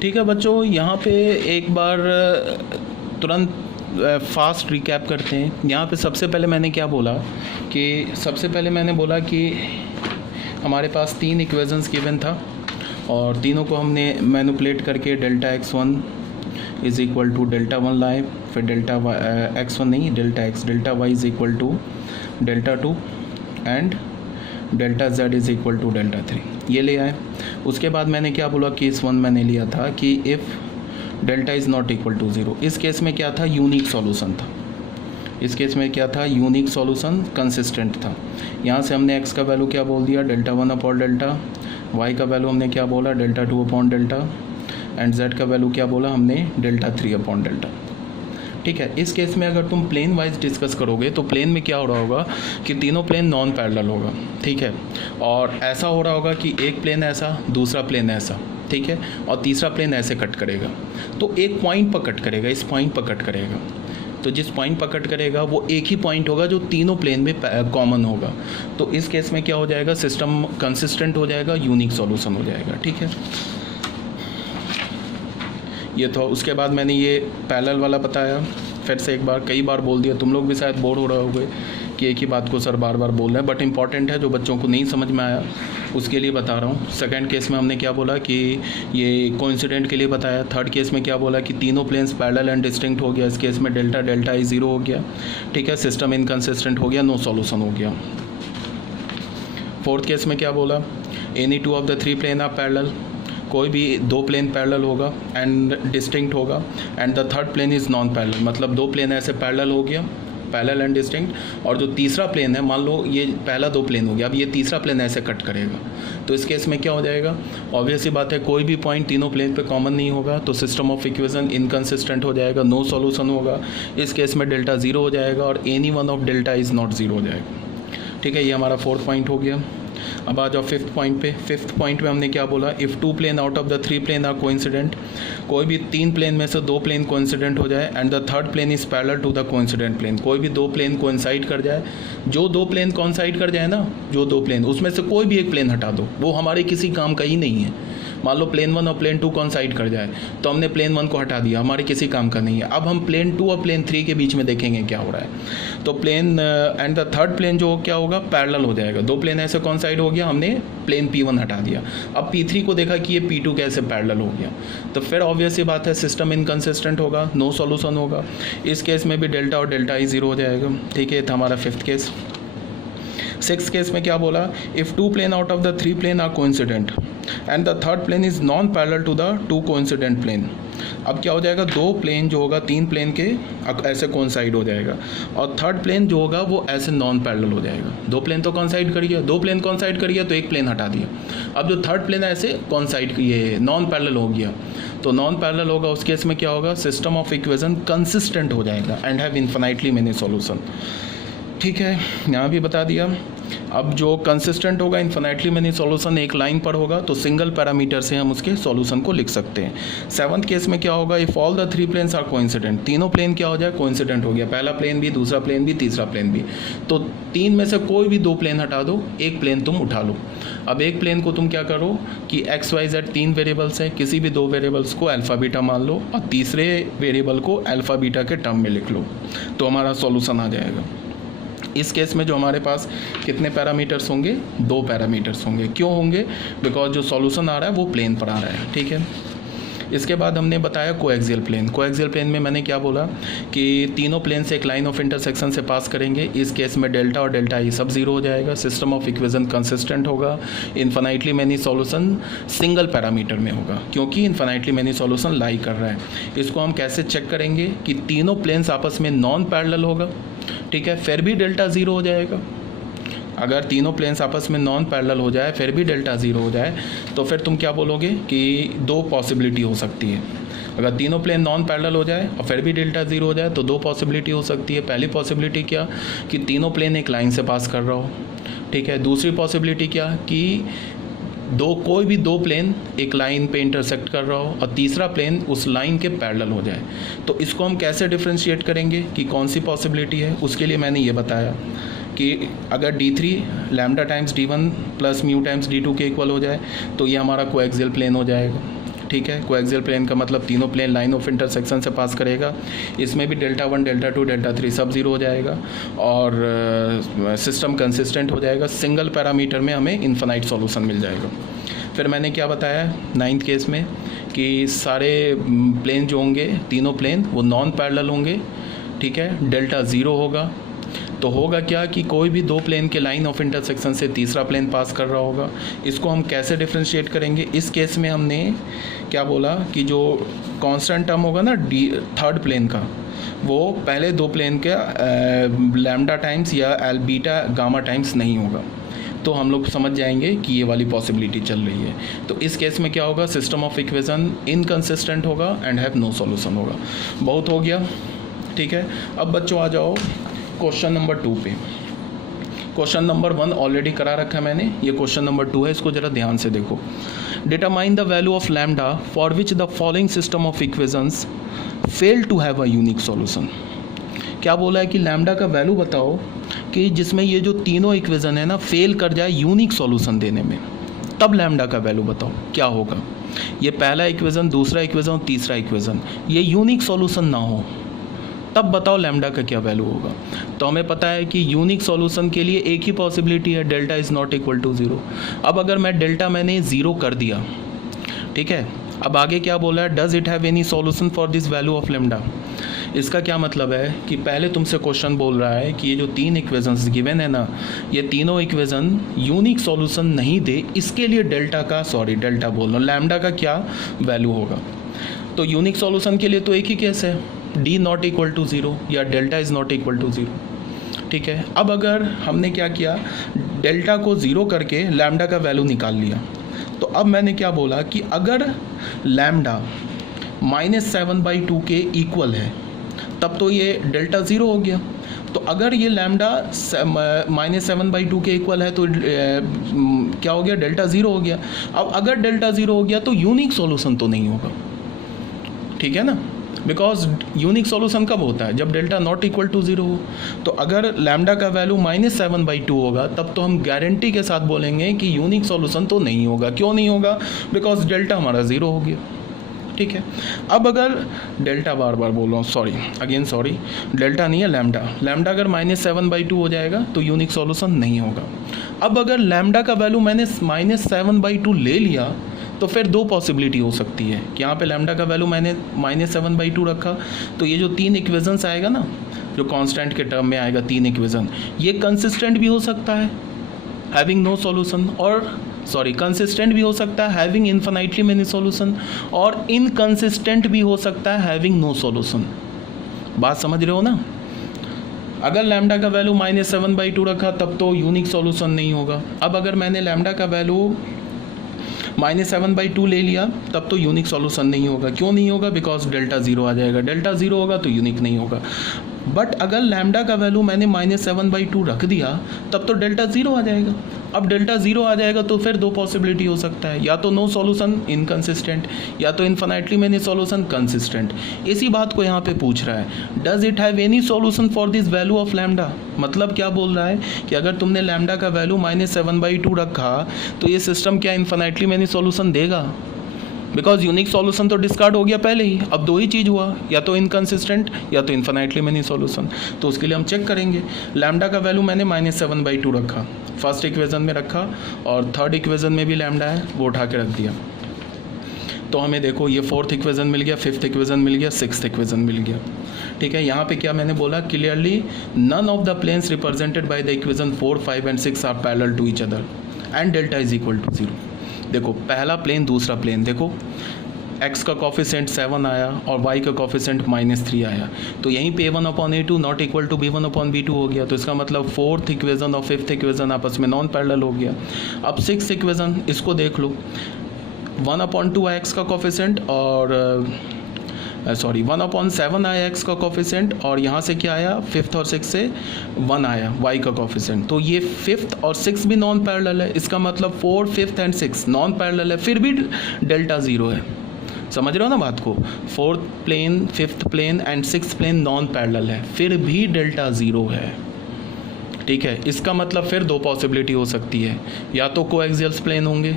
ठीक है बच्चों, यहाँ पे एक बार तुरंत फास्ट रिकैप करते हैं। यहाँ पे सबसे पहले मैंने क्या बोला कि हमारे पास 3 इक्वेशंस गिवन था और तीनों को हमने मैनिपुलेट करके delta x1 is equal to delta 1 लाए, फिर डेल्टा x1 नहीं delta y is equal to delta 2 and delta z is equal to delta 3 ये ले आए। उसके बाद मैंने क्या बोला, केस 1 मैंने लिया था कि if delta is not equal to 0, इस केस में क्या था, यूनिक सॉल्यूशन था। इस केस में क्या था, यूनिक सॉल्यूशन कंसिस्टेंट था। यहाँ से हमने x का वैल्यू क्या बोल दिया, डेल्टा 1 अपॉन डेल्टा, y का वैल्यू हमने क्या बोला, delta 2 upon delta, and z का वैल्यू क्या बोला हमने, डेल्टा 3 अपॉन डेल्टा। ठीक है, इस केस में अगर तुम प्लेन वाइज डिस्कस करोगे तो प्लेन में क्या हो रहा होगा कि तीनों प्लेन नॉन पैरेलल होगा। ठीक है, और ऐसा हो रहा होगा कि एक प्लेन ऐसा, दूसरा प्लेन ऐसा, ठीक है, और तीसरा प्लेन ऐसे कट करेगा। तो एक पॉइंट पर कट करेगा, इस पॉइंट पर कट करेगा। तो जिस पॉइंट पर कट करेगा वो एक ही पॉइंट होगा जो तीनों प्लेन में कॉमन होगा। तो इस केस में क्या हो जाएगा, सिस्टम कंसिस्टेंट हो जाएगा, यूनिक सॉल्यूशन हो जाएगा। ठीक है, ये तो उसके बाद मैंने ये पैरेलल वाला बताया, फिर से एक बार, कई बार बोल दिया, तुम लोग भी शायद बोर हो रहे होगे कि एक ही बात को सर बार बार बोल रहे हैं, बट इंपॉर्टेंट है, जो बच्चों को नहीं समझ में आया उसके लिए बता रहा हूँ। सेकंड केस में हमने क्या बोला कि ये कोइंसिडेंट के लिए बताया। थर्ड केस में क्या बोला कि तीनों प्लेन्स पैरेलल एंड डिस्टिंक्ट हो गया। इस केस में डेल्टा आई 0 हो गया। ठीक है, सिस्टम इनकंसिस्टेंट हो गया, नो सॉल्यूशन हो गया। फोर्थ केस में क्या बोला, any 2 of the 3 plane are parallel, कोई भी 2 प्लेन पैरेलल होगा एंड डिस्टिंक्ट होगा, and the third plane is non parallel, मतलब 2 प्लेन ऐसे पैरेलल हो गया, पैरेलल एंड डिस्टिंक्ट, और जो तीसरा प्लेन है, मान लो ये पहला 2 प्लेन हो गया, अब ये तीसरा प्लेन ऐसे कट करेगा। तो इस केस में क्या हो जाएगा, ऑब्वियस सी बात है, कोई भी पॉइंट तीनों प्लेन पे कॉमन नहीं होगा, तो सिस्टम ऑफ इक्वेशन इनकंसिस्टेंट हो जाएगा, नो सॉल्यूशन होगा। इस केस में डेल्टा 0 हो जाएगा और any one of delta is not 0 हो जाएगा। ठीक है, ये हमारा 4th पॉइंट हो गया। अब आ जाओ 5th पॉइंट पे। 5th पॉइंट पे हमने क्या बोला, if 2 plane out of the 3 plane are coincident, कोई भी 3 प्लेन में से 2 प्लेन कोइंसिडेंट हो जाए, and the third plane is parallel to the coincident plane, कोई भी 2 प्लेन कोइंसाइड कर जाए, जो 2 प्लेन कोइंसाइड कर जाए ना, जो 2 प्लेन, उसमें से कोई भी एक प्लेन हटा दो, वो हमारे किसी काम का ही नहीं है। मान लो प्लेन 1 और प्लेन 2 कोइंसाइड कर जाए, तो हमने प्लेन 1 को हटा दिया, हमारे किसी काम का नहीं है। अब हम प्लेन 2 और प्लेन 3 के बीच में देखेंगे क्या हो रहा है। तो plane and the third plane जो क्या होगा, पैरेलल हो जाएगा। 2 प्लेन ऐसे कोइंसाइड हो गया, हमने प्लेन P1 हटा दिया। अब P3 को देखा कि ये P2 कैसे पैरेलल हो गया, तो फिर ऑब्वियस सी बात है, सिस्टम इनकंसिस्टेंट होगा, नो सॉल्यूशन होगा। इस केस में भी डेल्टा और डेल्टा ही 0 हो जाएगा। ठीक है, था हमारा 5th केस। 6th केस में क्या बोला, if 2 plane out of the 3 plane are coincident and the third plane is non parallel to the 2 coincident plane. अब क्या हो जाएगा, 2 प्लेन जो होगा 3 प्लेन के ऐसे कोइंसाइड हो जाएगा, और थर्ड प्लेन जो होगा वो ऐसे नॉन पैरेलल हो जाएगा। 2 प्लेन तो कोइंसाइड कर गया, 2 प्लेन कोइंसाइड कर गया, तो एक प्लेन हटा दिया। अब जो थर्ड प्लेन ऐसे कोइंसाइड, ये नॉन पैरेलल हो गया, तो नॉन पैरेलल होगा, उस केस में क्या होगा, सिस्टम ऑफ इक्वेशन कंसिस्टेंट हो जाएगा and have infinitely many solution. ठीक है, यहाँ भी बता दिया। अब जो कंसिस्टेंट होगा, इन्फिनाइटली मेनी सॉल्यूशन एक लाइन पर होगा, तो सिंगल पैरामीटर से हम उसके सॉल्यूशन को लिख सकते हैं। 7th केस में क्या होगा, if all the 3 planes are coincident, तीनों प्लेन क्या हो जाए, कोइंसिडेंट हो गया, पहला प्लेन भी, दूसरा प्लेन भी, तीसरा प्लेन भी। तो 3 में से कोई भी 2 प्लेन हटा दो, एक प्लेन तुम उठा लो। अब एक प्लेन को तुम क्या करो कि x y z 3 वेरिएबल्स हैं, किसी भी 2 वेरिएबल्स को अल्फ़ा बीटा मान लो और तीसरे वेरिएबल को अल्फ़ा बीटा के टर्म में लिख लो, तो हमारा सॉल्यूशन आ जाएगा। इस केस में जो हमारे पास कितने पैरामीटर्स होंगे, 2 पैरामीटर्स होंगे। क्यों होंगे, बिकॉज जो सॉल्यूशन आ रहा है वो प्लेन पर आ रहा है। ठीक है, इसके बाद हमने बताया कोएक्सियल प्लेन। कोएक्सियल प्लेन में मैंने क्या बोला कि तीनों प्लेन से एक लाइन ऑफ इंटरसेक्शन से पास करेंगे। इस केस में डेल्टा और डेल्टा ई सब 0 हो जाएगा, सिस्टम ऑफ इक्वेशन कंसिस्टेंट होगा, infinitely many solution single parameter में होगा, क्योंकि इन्फिनाइटली मैनी सॉल्यूशन लाई कर रहा है। इसको हम कैसे चेक करेंगे कि तीनों प्लेन्स आपस में नॉन पैरेलल होगा। ठीक है, फिर भी डेल्टा 0 हो जाएगा। अगर तीनों प्लेन्स आपस में नॉन पैरेलल हो जाए, फिर भी डेल्टा 0 हो जाए, तो फिर तुम क्या बोलोगे कि 2 पॉसिबिलिटी हो सकती है। अगर तीनों प्लेन नॉन पैरेलल हो जाए और फिर भी डेल्टा 0 हो जाए, तो 2 पॉसिबिलिटी हो सकती है। पहली पॉसिबिलिटी क्या, कि तीनों प्लेन एक लाइन से पास कर रहा हो। ठीक है, दूसरी पॉसिबिलिटी क्या, कि कोई भी 2 प्लेन एक लाइन पे इंटरसेक्ट कर रहा हो और तीसरा प्लेन उस लाइन के पैरेलल हो जाए। तो इसको हम कैसे डिफ्रेंशिएट करेंगे कि कौन सी पॉसिबिलिटी है, उसके लिए मैंने ये बताया कि अगर d3 lambda times d1 plus mu times d2 के इक्वल हो जाए, तो ये हमारा कोएक्सियल प्लेन हो जाएगा। ठीक है। कोएक्सियल प्लेन का मतलब तीनों प्लेन लाइन ऑफ इंटरसेक्शन से पास करेगा। इसमें भी डेल्टा 1, डेल्टा 2, डेल्टा 3 सब जीरो हो जाएगा और सिस्टम कंसिस्टेंट हो जाएगा। सिंगल पैरामीटर में हमें इन्फिनाइट सॉल्यूशन मिल जाएगा। फिर मैंने क्या बताया 9th केस में कि सारे प्लेन जो होंगे, तीनों प्लेन वो नॉन पैरेलल होंगे, ठीक है। डेल्टा 0 होगा तो होगा क्या कि कोई भी दो प्लेन के लाइन ऑफ इंटरसेक्शन से तीसरा प्लेन पास कर रहा होगा। इसको हम कैसे डिफ्रेंशिएट करेंगे? इस केस में हमने क्या बोला कि जो कांस्टेंट टर्म होगा ना थर्ड प्लेन का, वो पहले दो प्लेन के लैम्डा टाइम्स या बीटा गामा टाइम्स नहीं होगा। तो हम लोग समझ जाएंगे कि ये वाली पॉसिबिलिटी चल रही है। तो इस केस में क्या होगा, सिस्टम ऑफ इक्वेशन इनकंसिस्टेंट होगा एंड हैव नो सॉल्यूशन होगा। बहुत हो गया, ठीक है। अब बच्चों आ जाओ क्वेश्चन नंबर 2 पे। क्वेश्चन नंबर 1 ऑलरेडी करा रखा है मैंने, ये क्वेश्चन नंबर 2 है, इसको ज़रा ध्यान से देखो। Determine the value of lambda for which the following system of equations fail to have a unique solution. क्या बोला है कि लैम्डा का वैल्यू बताओ कि जिसमें ये जो तीनों इक्वेशन है ना फेल कर जाए यूनिक सॉल्यूशन देने में, तब लैम्डा का वैल्यू बताओ क्या होगा। ये पहला इक्वेशन, दूसरा इक्वेशन और तीसरा इक्वेशन ये यूनिक सॉल्यूशन ना हो, तब बताओ लैम्डा का क्या वैल्यू होगा। तो हमें पता है कि यूनिक सॉल्यूशन के लिए एक ही पॉसिबिलिटी है, delta is not equal to 0। अब अगर मैं डेल्टा मैंने 0 कर दिया, ठीक है। अब आगे क्या बोला है, does it have any solution for this value of lambda. इसका क्या मतलब है कि पहले तुमसे क्वेश्चन बोल रहा है कि ये जो तीन इक्वेशंस गिवन है ना, ये तीनों इक्वेशन यूनिक सॉल्यूशन नहीं दे, इसके लिए डेल्टा बोल रहा हूँ, लैम्डा का क्या वैल्यू होगा। तो यूनिक सॉल्यूशन के लिए तो एक ही केस है, डी नॉट इक्वल टू 0 या delta is not equal to 0, ठीक है। अब अगर हमने क्या किया, डेल्टा को 0 करके लैम्डा का वैल्यू निकाल लिया, तो अब मैंने क्या बोला कि अगर लैम्डा -7/2 के इक्वल है तब तो ये डेल्टा 0 हो गया। तो अगर ये लैम्डा -7/2 के इक्वल है तो क्या हो गया, डेल्टा 0 हो गया। अब अगर डेल्टा 0 हो गया तो यूनिक सॉल्यूशन तो नहीं होगा, ठीक है ना, बिकॉज यूनिक सॉल्यूशन कब होता है, जब डेल्टा नॉट इक्वल टू 0 हो। तो अगर लैम्डा का वैल्यू -7/2 होगा तब तो हम गारंटी के साथ बोलेंगे कि यूनिक सॉल्यूशन तो नहीं होगा। क्यों नहीं होगा, बिकॉज डेल्टा हमारा 0 हो गया, ठीक है। अब अगर डेल्टा बार बोल रहा हूँ, सॉरी डेल्टा नहीं है, लैम्डा अगर -7/2 हो जाएगा तो यूनिक सॉल्यूशन नहीं होगा। अब अगर लैम्डा का वैल्यू मैंने -7/2 ले लिया तो फिर दो पॉसिबिलिटी हो सकती है कि यहाँ पे लैम्डा का वैल्यू मैंने -7/2 रखा, तो ये जो तीन इक्वेशंस आएगा ना, जो कांस्टेंट के टर्म में आएगा तीन इक्वेशन, ये कंसिस्टेंट भी हो सकता है हैविंग नो सॉल्यूशन, और कंसिस्टेंट भी हो सकता है हैविंग इन्फिनाइटली मेनी सॉल्यूशन, और इनकंसिस्टेंट भी हो सकता है हैविंग नो सॉल्यूशन। बात समझ रहे हो ना। अगर लैम्डा का वैल्यू -7/2 रखा तब तो यूनिक सॉल्यूशन नहीं होगा। अब अगर मैंने लैम्डा का वैल्यू -7/2 ले लिया तब तो यूनिक सॉल्यूशन नहीं होगा। क्यों नहीं होगा, बिकॉज डेल्टा 0 आ जाएगा, डेल्टा 0 होगा तो यूनिक नहीं होगा। बट अगर लैम्डा का वैल्यू मैंने -7/2 रख दिया तब तो डेल्टा 0 आ जाएगा। अब डेल्टा 0 आ जाएगा तो फिर दो पॉसिबिलिटी हो सकता है, या तो नो सॉल्यूशन इनकंसिस्टेंट, या तो इन्फिनाइटली मेनी सॉल्यूशन कंसिस्टेंट। इसी बात को यहाँ पे पूछ रहा है, does it have any solution for this value of lambda. मतलब क्या बोल रहा है कि अगर तुमने लैम्डा का वैल्यू -7/2 रखा तो ये सिस्टम क्या इन्फिनाइटली मेनी सॉल्यूशन देगा, बिकॉज यूनिक सॉल्यूशन तो डिस्कार्ड हो गया पहले ही। अब दो ही चीज़ हुआ, या तो इनकंसिस्टेंट या तो इन्फिनाइटली मेनी सॉल्यूशन। तो उसके लिए हम चेक करेंगे। लैम्डा का वैल्यू मैंने -7/2 रखा, फर्स्ट इक्वेशन में रखा, और थर्ड इक्वेशन में भी लैम्डा है वो उठा के रख दिया। तो हमें देखो ये फोर्थ इक्वेशन मिल गया, फिफ्थ इक्वेशन मिल गया, सिक्स्थ इक्वेशन मिल गया, ठीक है। यहाँ पे क्या मैंने बोला, clearly none of the planes represented by the equation 4, 5 and 6 are parallel to each other and delta is equal to 0। देखो पहला प्लेन दूसरा प्लेन, देखो x का कॉफिशेंट 7 आया और y का कॉफिशेंट -3 आया, तो यहीं पे a1/a2 not equal to b1/b2 हो गया। तो इसका मतलब फोर्थ इक्वेशन और फिफ्थ इक्वेशन आपस में नॉन पैरेलल हो गया। अब सिक्स्थ इक्वेशन, इसको देख लो, 1/2 आया x का कॉफिशेंट और 1/7 आया x का कॉफिशेंट, और यहाँ से क्या आया, फिफ्थ और सिक्स से 1 आया y का कॉफिशेंट। तो ये फिफ्थ और सिक्स भी नॉन पैरेलल है। इसका मतलब 4, 5th एंड 6 नॉन पैरेलल है, फिर भी डेल्टा 0 है। समझ रहे हो ना बात को। Fourth plane, fifth plane and sixth plane non parallel है, फिर भी डेल्टा 0 है, ठीक है। इसका मतलब फिर दो पॉसिबिलिटी हो सकती है, या तो कोएक्सियल प्लेन होंगे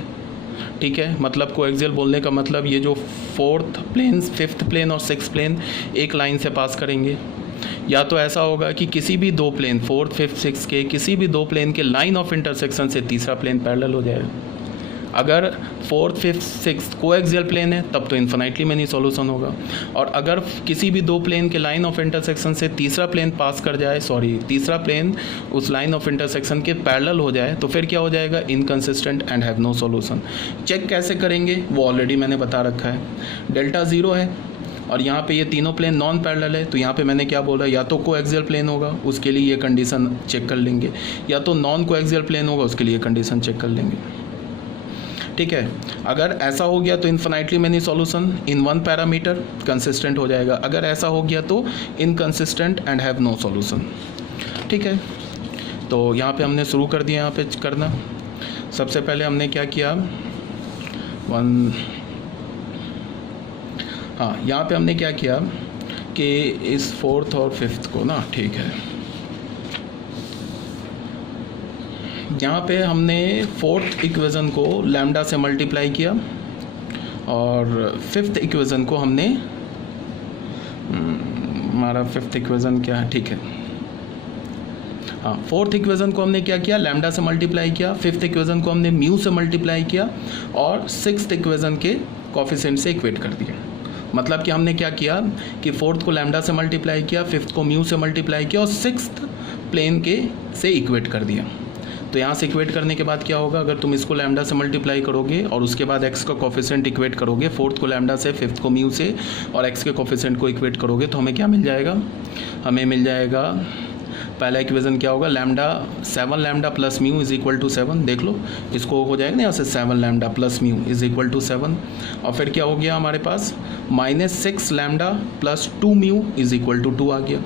ठीक है, मतलब कोएक्सियल बोलने का मतलब ये जो फोर्थ प्लेन, फिफ्थ प्लेन और सिक्स प्लेन एक लाइन से पास करेंगे, या तो ऐसा होगा कि किसी भी दो प्लेन, फोर्थ फिफ्थ सिक्स के किसी भी दो प्लेन के लाइन ऑफ इंटरसेक्शन से तीसरा प्लेन पैरेलल हो जाएगा। अगर fourth fifth six coaxial plane है तब तो इन्फिनाइटली मेनी सॉल्यूशन होगा, और अगर किसी भी दो प्लेन के लाइन ऑफ इंटरसेक्शन से तीसरा प्लेन पास कर जाए, तीसरा प्लेन उस लाइन ऑफ इंटरसेक्शन के पैरेलल हो जाए, तो फिर क्या हो जाएगा, inconsistent and have no solution. Check कैसे करेंगे वो ऑलरेडी मैंने बता रखा है। डेल्टा ज़ीरो है और यहाँ पे ये तीनों प्लेन नॉन पैरेलल है, तो यहाँ पे मैंने क्या बोला, या तो कोएक्सियल प्लेन होगा उसके लिए ये कंडीशन चेक कर लेंगे, या तो नॉन कोएक्सियल प्लेन होगा उसके लिए कंडीशन चेक कर लेंगे। ठीक है, अगर ऐसा हो गया तो infinitely many solution in one parameter consistent हो जाएगा, अगर ऐसा हो गया तो inconsistent and have no solution. ठीक है, तो यहाँ पे हमने शुरू कर दिया यहाँ पे करना। सबसे पहले हमने क्या किया, यहाँ पे हमने क्या किया कि इस फोर्थ और फिफ्थ को ना, ठीक है, यहाँ पे हमने फोर्थ इक्वेशन को लैम्डा से मल्टीप्लाई किया और फिफ्थ इक्वेशन को हमने, हमारा फिफ्थ इक्वेशन क्या है, ठीक है, फोर्थ इक्वेशन को हमने क्या किया, लैम्डा से मल्टीप्लाई किया, फिफ्थ इक्वेशन को हमने म्यू से मल्टीप्लाई किया और सिक्स्थ इक्वेशन के कोफिशिएंट से इक्वेट कर दिया। मतलब कि हमने क्या किया कि फोर्थ को लैम्डा से मल्टीप्लाई किया, फिफ्थ को म्यू से मल्टीप्लाई किया और सिक्स्थ प्लेन के से इक्वेट कर दिया। तो यहाँ से इक्वेट करने के बाद क्या होगा, अगर तुम इसको लैम्डा से मल्टीप्लाई करोगे और उसके बाद एक्स का कोफिशिएंट इक्वेट करोगे, फोर्थ को लैम्डा से, फिफ्थ को म्यू से और एक्स के कोफिशिएंट को इक्वेट करोगे, तो हमें क्या मिल जाएगा, हमें मिल जाएगा, पहला इक्वेशन क्या होगा, lambda 7 lambda plus mu is equal to 7। देख लो इसको हो जाएगा ना यहाँ से 7 lambda plus mu is equal to 7, और फिर क्या हो गया हमारे पास -6 lambda plus 2 mu is equal to 2 आ गया।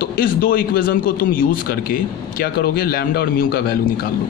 तो इस दो इक्वेशन को तुम यूज़ करके क्या करोगे, लैम्डा और म्यू का वैल्यू निकाल लो।